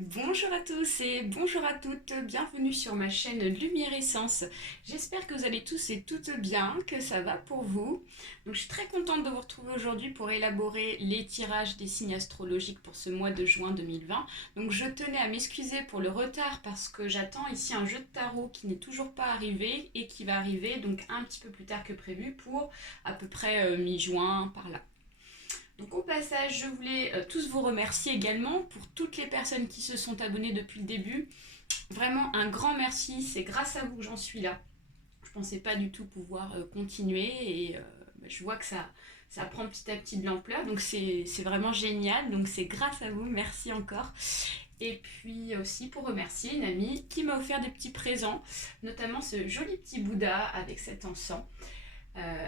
Bonjour à tous et bonjour à toutes, bienvenue sur ma chaîne Lumière Essence. J'espère que vous allez tous et toutes bien, que ça va pour vous. Donc je suis très contente de vous retrouver aujourd'hui pour élaborer les tirages des signes astrologiques pour ce mois de juin 2020. Donc je tenais à m'excuser pour le retard parce que j'attends ici un jeu de tarot qui n'est toujours pas arrivé et qui va arriver donc un petit peu plus tard que prévu pour à peu près mi-juin par là. Donc au passage, je voulais tous vous remercier également pour toutes les personnes qui se sont abonnées depuis le début. Vraiment un grand merci, c'est grâce à vous que j'en suis là. Je ne pensais pas du tout pouvoir continuer et je vois que ça prend petit à petit de l'ampleur, donc c'est vraiment génial, donc c'est grâce à vous, merci encore. Et puis aussi pour remercier une amie qui m'a offert des petits présents, notamment ce joli petit Bouddha avec cet encens.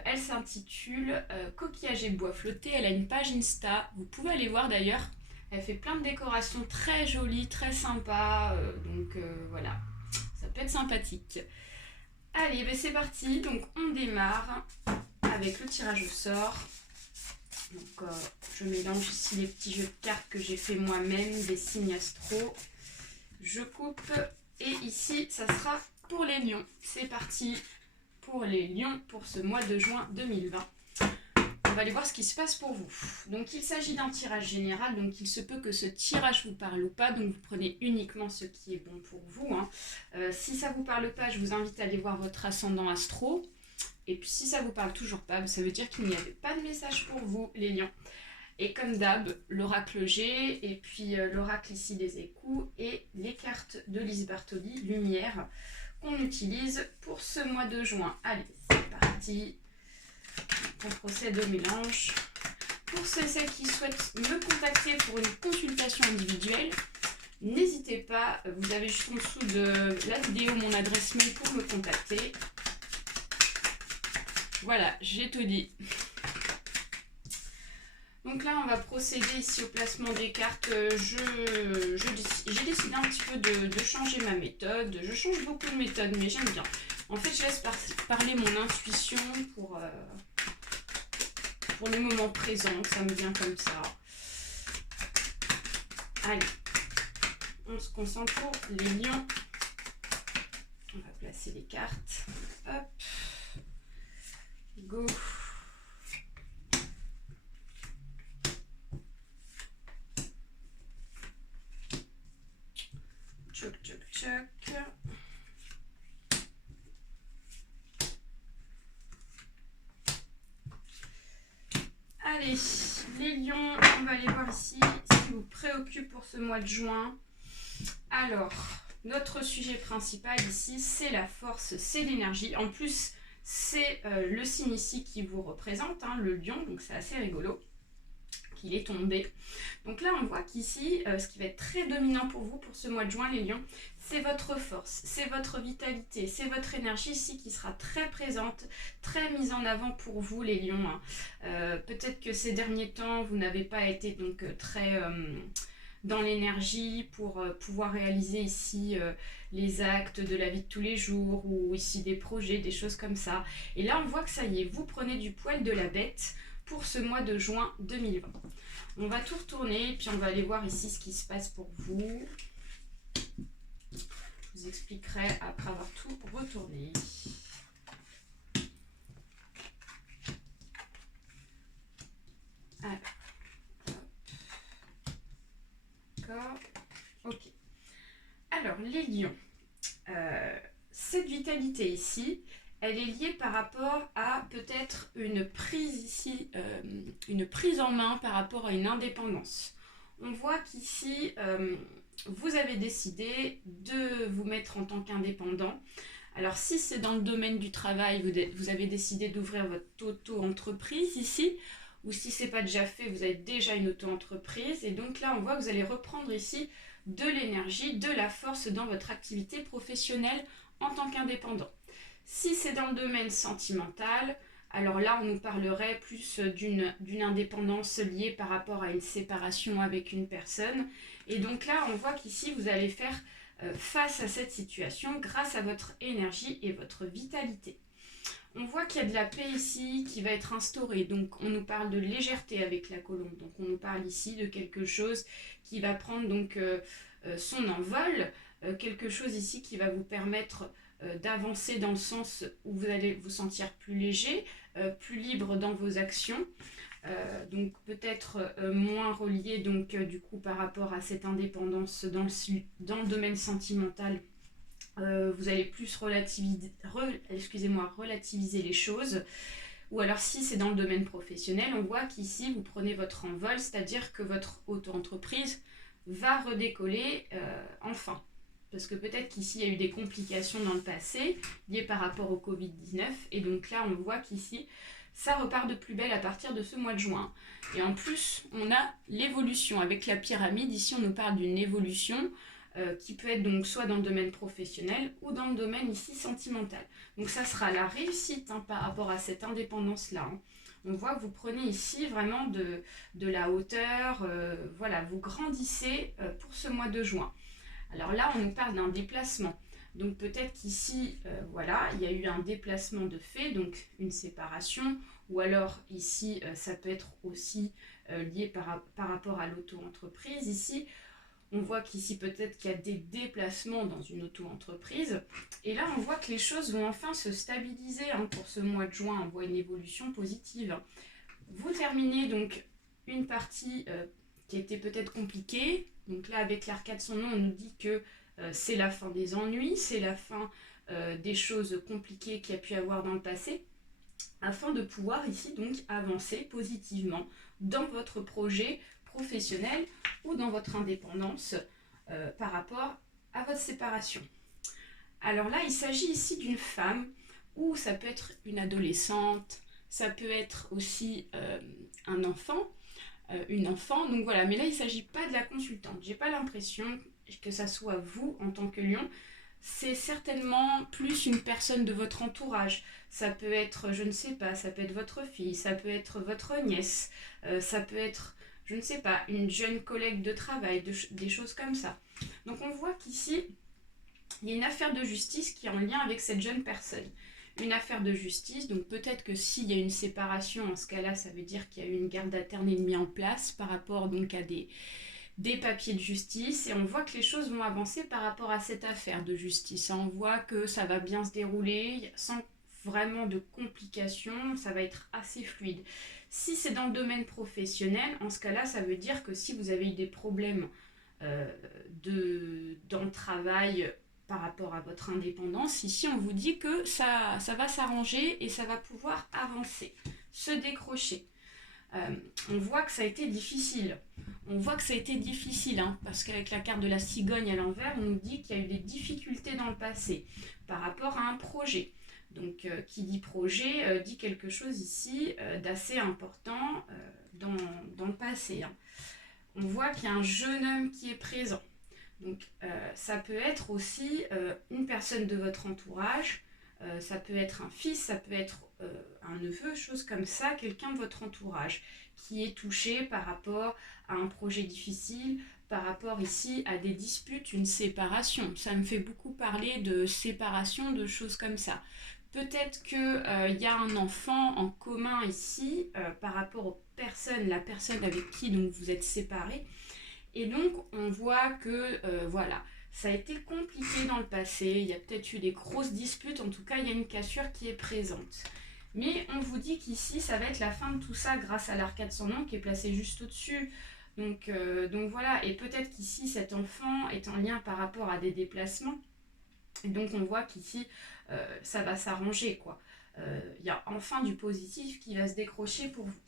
Elle s'intitule Coquillage et bois flotté. Elle a une page Insta. Vous pouvez aller voir d'ailleurs. Elle fait plein de décorations très jolies, très sympas. Voilà, ça peut être sympathique. Allez, ben c'est parti. Donc on démarre avec le tirage au sort. Donc je mélange ici les petits jeux de cartes que j'ai fait moi-même, des signes astro. Je coupe et ici ça sera pour les lions. C'est parti pour les lions pour ce mois de juin 2020. On va aller voir ce qui se passe pour vous. Donc il s'agit d'un tirage général, donc il se peut que ce tirage vous parle ou pas, donc vous prenez uniquement ce qui est bon pour vous. Si ça vous parle pas, je vous invite à aller voir votre ascendant astro. Et puis si ça vous parle toujours pas, ça veut dire qu'il n'y avait pas de message pour vous, les lions. Et comme d'hab, l'oracle G, et puis l'oracle ici des écous, et les cartes de Lise Bartoli, Lumière, qu'on utilise pour ce mois de juin. Allez, c'est parti. On procède au mélange. Pour ceux et celles qui souhaitent me contacter pour une consultation individuelle, n'hésitez pas, vous avez juste en dessous de la vidéo mon adresse mail pour me contacter. Voilà, j'ai tout dit. Donc là, on va procéder ici au placement des cartes. J'ai décidé un petit peu de changer ma méthode. Je change beaucoup de méthodes, mais j'aime bien. En fait, je laisse parler mon intuition pour le moment présent. Ça me vient comme ça. Allez, on se concentre pour les lions. On va placer les cartes. Hop. Go. Tchoc, tchoc, tchoc. Allez, les lions, on va aller voir ici ce qui vous préoccupe pour ce mois de juin. Alors, notre sujet principal ici, c'est la force, c'est l'énergie. En plus, c'est le signe ici qui vous représente, le lion, donc c'est assez rigolo qu'il est tombé. Donc là, on voit qu'ici, ce qui va être très dominant pour vous pour ce mois de juin, les lions, c'est votre force, c'est votre vitalité, c'est votre énergie ici qui sera très présente, très mise en avant pour vous, les lions. Peut-être que ces derniers temps, vous n'avez pas été donc très dans l'énergie pour pouvoir réaliser ici les actes de la vie de tous les jours ou ici des projets, des choses comme ça. Et là, on voit que ça y est, vous prenez du poil de la bête pour ce mois de juin 2020. On va tout retourner, puis on va aller voir ici ce qui se passe pour vous. Je vous expliquerai après avoir tout retourné. Alors, d'accord, ok. Alors, les lions, cette vitalité ici, elle est liée par rapport à peut-être une prise ici, une prise en main par rapport à une indépendance. On voit qu'ici, vous avez décidé de vous mettre en tant qu'indépendant. Alors si c'est dans le domaine du travail, vous avez décidé d'ouvrir votre auto-entreprise ici, ou si ce n'est pas déjà fait, vous avez déjà une auto-entreprise. Et donc là, on voit que vous allez reprendre ici de l'énergie, de la force dans votre activité professionnelle en tant qu'indépendant. Si c'est dans le domaine sentimental, alors là, on nous parlerait plus d'une indépendance liée par rapport à une séparation avec une personne. Et donc là, on voit qu'ici, vous allez faire face à cette situation grâce à votre énergie et votre vitalité. On voit qu'il y a de la paix ici qui va être instaurée. Donc, on nous parle de légèreté avec la colombe. Donc, on nous parle ici de quelque chose qui va prendre donc son envol. Quelque chose ici qui va vous permettre d'avancer dans le sens où vous allez vous sentir plus léger, plus libre dans vos actions. Donc peut-être moins relié donc du coup par rapport à cette indépendance dans le domaine sentimental. Vous allez plus relativiser les choses. Ou alors si c'est dans le domaine professionnel, on voit qu'ici vous prenez votre envol, c'est-à-dire que votre auto-entreprise va redécoller enfin. Parce que peut-être qu'ici il y a eu des complications dans le passé liées par rapport au Covid-19. Et donc là on voit qu'ici ça repart de plus belle à partir de ce mois de juin. Et en plus on a l'évolution avec la pyramide. Ici on nous parle d'une évolution qui peut être donc soit dans le domaine professionnel ou dans le domaine ici sentimental. Donc ça sera la réussite par rapport à cette indépendance-là. On voit que vous prenez ici vraiment de la hauteur, voilà, vous grandissez pour ce mois de juin. Alors là, on nous parle d'un déplacement. Donc peut-être qu'ici, voilà, il y a eu un déplacement de fait, donc une séparation, ou alors ici, ça peut être aussi lié par rapport à l'auto-entreprise. Ici, on voit qu'ici peut-être qu'il y a des déplacements dans une auto-entreprise. Et là, on voit que les choses vont enfin se stabiliser. Pour ce mois de juin, on voit une évolution positive. Vous terminez donc une partie qui était peut-être compliquée. Donc là, avec l'arcade son nom, on nous dit que c'est la fin des ennuis, c'est la fin des choses compliquées qu'il y a pu avoir dans le passé, afin de pouvoir ici donc avancer positivement dans votre projet professionnel ou dans votre indépendance par rapport à votre séparation. Alors là, il s'agit ici d'une femme, ou ça peut être une adolescente, ça peut être aussi un enfant, une enfant. Donc voilà, mais là, il ne s'agit pas de la consultante. J'ai pas l'impression que ça soit vous en tant que lion. C'est certainement plus une personne de votre entourage. Ça peut être, je ne sais pas, ça peut être votre fille, ça peut être votre nièce, ça peut être, je ne sais pas, une jeune collègue de travail, des choses comme ça. Donc on voit qu'ici, il y a une affaire de justice qui est en lien avec cette jeune personne. Une affaire de justice, donc peut-être que s'il y a une séparation, en ce cas-là, ça veut dire qu'il y a eu une garde alternée mise en place par rapport donc à des papiers de justice, et on voit que les choses vont avancer par rapport à cette affaire de justice. On voit que ça va bien se dérouler sans vraiment de complications, ça va être assez fluide. Si c'est dans le domaine professionnel, en ce cas-là, ça veut dire que si vous avez eu des problèmes dans le travail par rapport à votre indépendance, ici on vous dit que ça va s'arranger et ça va pouvoir avancer, se décrocher. On voit que ça a été difficile. Parce qu'avec la carte de la cigogne à l'envers, on nous dit qu'il y a eu des difficultés dans le passé par rapport à un projet. Donc, qui dit projet, dit quelque chose ici d'assez important dans le passé. On voit qu'il y a un jeune homme qui est présent. Donc, ça peut être aussi une personne de votre entourage, ça peut être un fils, ça peut être un neveu, chose comme ça, quelqu'un de votre entourage qui est touché par rapport à un projet difficile, par rapport ici à des disputes, une séparation. Ça me fait beaucoup parler de séparation, de choses comme ça. Peut-être qu'il y a un enfant en commun ici par rapport aux personnes, la personne avec qui donc, vous êtes séparés. Et donc, on voit que, voilà, ça a été compliqué dans le passé. Il y a peut-être eu des grosses disputes. En tout cas, il y a une cassure qui est présente. Mais on vous dit qu'ici, ça va être la fin de tout ça grâce à l'arcade sans nom qui est placée juste au-dessus. Donc voilà. Et peut-être qu'ici, cet enfant est en lien par rapport à des déplacements. Et donc, on voit qu'ici, ça va s'arranger, quoi. Il y a enfin du positif qui va se décrocher pour vous.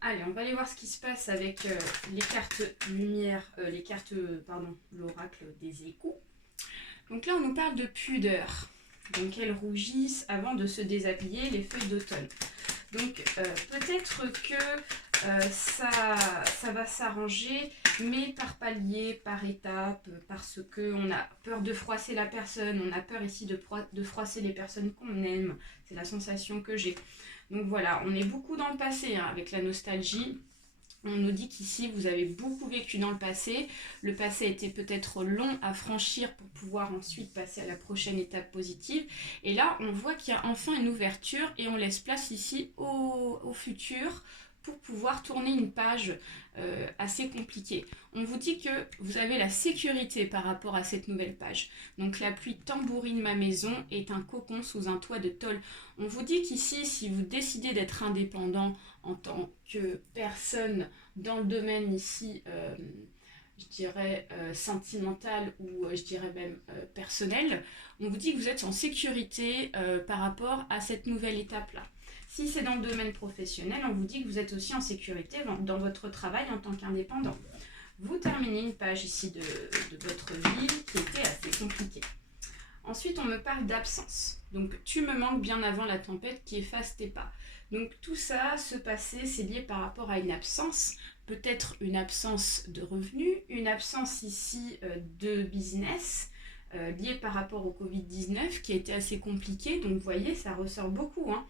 Allez, on va aller voir ce qui se passe avec les cartes lumière, l'oracle des échos. Donc là, on nous parle de pudeur. Donc elles rougissent avant de se déshabiller, les feuilles d'automne. Donc peut-être que ça va s'arranger, mais par palier, par étape, parce qu'on a peur de froisser la personne, on a peur ici de froisser les personnes qu'on aime. C'est la sensation que j'ai. Donc voilà, on est beaucoup dans le passé avec la nostalgie. On nous dit qu'ici, vous avez beaucoup vécu dans le passé. Le passé a été peut-être long à franchir pour pouvoir ensuite passer à la prochaine étape positive. Et là, on voit qu'il y a enfin une ouverture et on laisse place ici au futur pour pouvoir tourner une page assez compliquée. On vous dit que vous avez la sécurité par rapport à cette nouvelle page. Donc la pluie tambourine ma maison est un cocon sous un toit de tôle. On vous dit qu'ici, si vous décidez d'être indépendant en tant que personne dans le domaine ici, je dirais sentimental ou je dirais même personnel, on vous dit que vous êtes en sécurité par rapport à cette nouvelle étape-là. Si c'est dans le domaine professionnel, on vous dit que vous êtes aussi en sécurité dans votre travail en tant qu'indépendant. Vous terminez une page ici de votre vie qui était assez compliquée. Ensuite, on me parle d'absence. Donc, tu me manques bien avant la tempête qui efface tes pas. Donc, tout ça, ce passé, c'est lié par rapport à une absence. Peut-être une absence de revenus, une absence ici de business, liée par rapport au Covid-19 qui a été assez compliqué. Donc, vous voyez, ça ressort beaucoup, hein.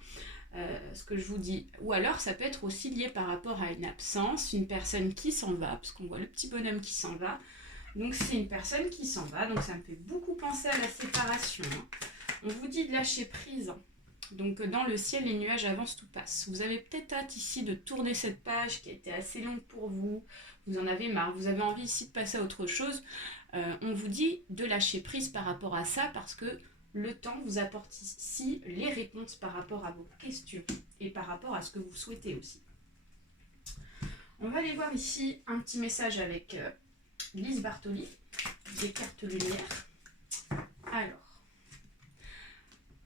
Ce que je vous dis. Ou alors ça peut être aussi lié par rapport à une absence, une personne qui s'en va, parce qu'on voit le petit bonhomme qui s'en va. Donc c'est une personne qui s'en va, donc ça me fait beaucoup penser à la séparation. On vous dit de lâcher prise. Donc dans le ciel, les nuages avancent, tout passe. Vous avez peut-être hâte ici de tourner cette page qui a été assez longue pour vous. Vous en avez marre, vous avez envie ici de passer à autre chose. On vous dit de lâcher prise par rapport à ça parce que le temps vous apporte ici les réponses par rapport à vos questions et par rapport à ce que vous souhaitez aussi. On va aller voir ici un petit message avec Lise Bartoli, des cartes lumière. Alors,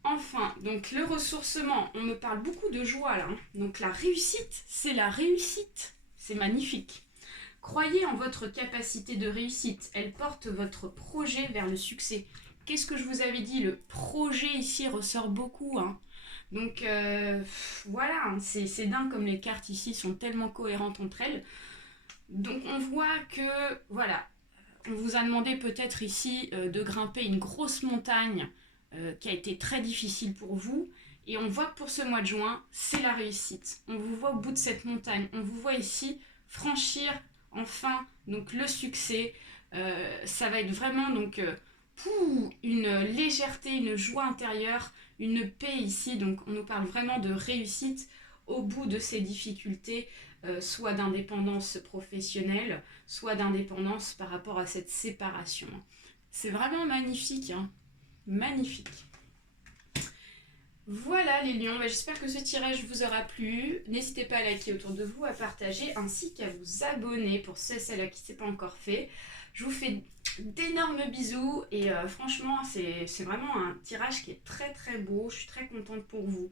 enfin, donc le ressourcement, on me parle beaucoup de joie là. Donc la réussite, c'est la réussite. C'est magnifique. Croyez en votre capacité de réussite. Elle porte votre projet vers le succès. Qu'est-ce que je vous avais dit? Le projet ici ressort beaucoup, hein. Donc voilà, hein, c'est dingue comme les cartes ici sont tellement cohérentes entre elles. Donc on voit que, voilà, on vous a demandé peut-être ici de grimper une grosse montagne qui a été très difficile pour vous. Et on voit que pour ce mois de juin, c'est la réussite. On vous voit au bout de cette montagne. On vous voit ici franchir enfin donc, le succès. Ça va être vraiment donc... une légèreté, une joie intérieure, une paix ici. Donc on nous parle vraiment de réussite au bout de ces difficultés, soit d'indépendance professionnelle, soit d'indépendance par rapport à cette séparation. C'est vraiment magnifique, hein. Magnifique. Voilà les lions, j'espère que ce tirage vous aura plu. N'hésitez pas à liker autour de vous, à partager, ainsi qu'à vous abonner pour ceux et celles qui ne c'est pas encore fait. Je vous fais d'énormes bisous et franchement c'est vraiment un tirage qui est très très beau. Je suis très contente pour vous.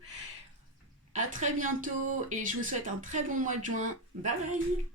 À très bientôt et je vous souhaite un très bon mois de juin. Bye bye.